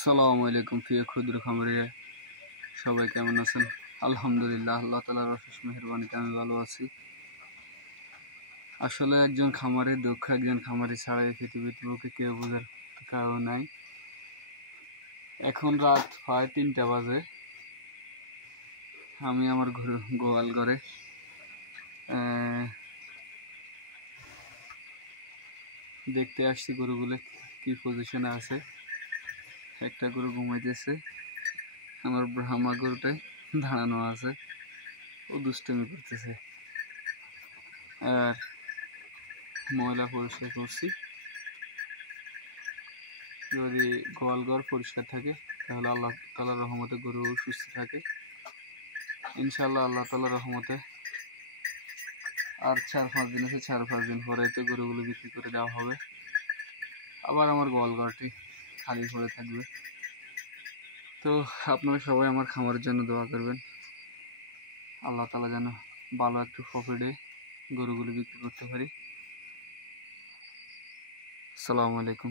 আসসালামু আলাইকুম প্রিয় ক্ষুদ্র খামারিরা, সবাই কেমন আছেন? আলহামদুলিল্লাহ, আল্লাহ তাআলার অশেষ মেহেরবানিতে আমি ভালো আছি। আসলে একজন খামারের দক্ষ একজন খামারি ছাড়া এই পৃথিবীর বুকে কেউ বোঝার কারো নাই। এখন রাত প্রায় 3টা বাজে। আমি আমার গোয়াল ঘরে দেখতে আসছি গরুগুলো কি পজিশনে আছে। একটা গরু ঘুমাইতেছে, আমার ব্রাহ্মা গরুটাই দাঁড়ানো আছে, ও দুষ্টুমি করতেছে। আর ময়লা পরিষ্কার করছি। যদি গোয়ালঘর পরিষ্কার থাকে তাহলে আল্লাহ তাআলার রহমতে গরু সুস্থ থাকে। ইনশাআল্লাহ আল্লাহ তাআলার রহমতে আর 4-5 দিন আছে, 4-5 দিন পরে তো গরুগুলো বিক্রি করে দেওয়া হবে। আবার আমার গোয়ালঘরটি খালি পড়ে থাকবে। তো আপনারা সবাই আমার খামারের জন্য দোয়া করবেন, আল্লাহ তাআলা যেন ভালো একটু প্রফিটে গরুগুলো বিক্রি করতে পারি। আসসালামু আলাইকুম।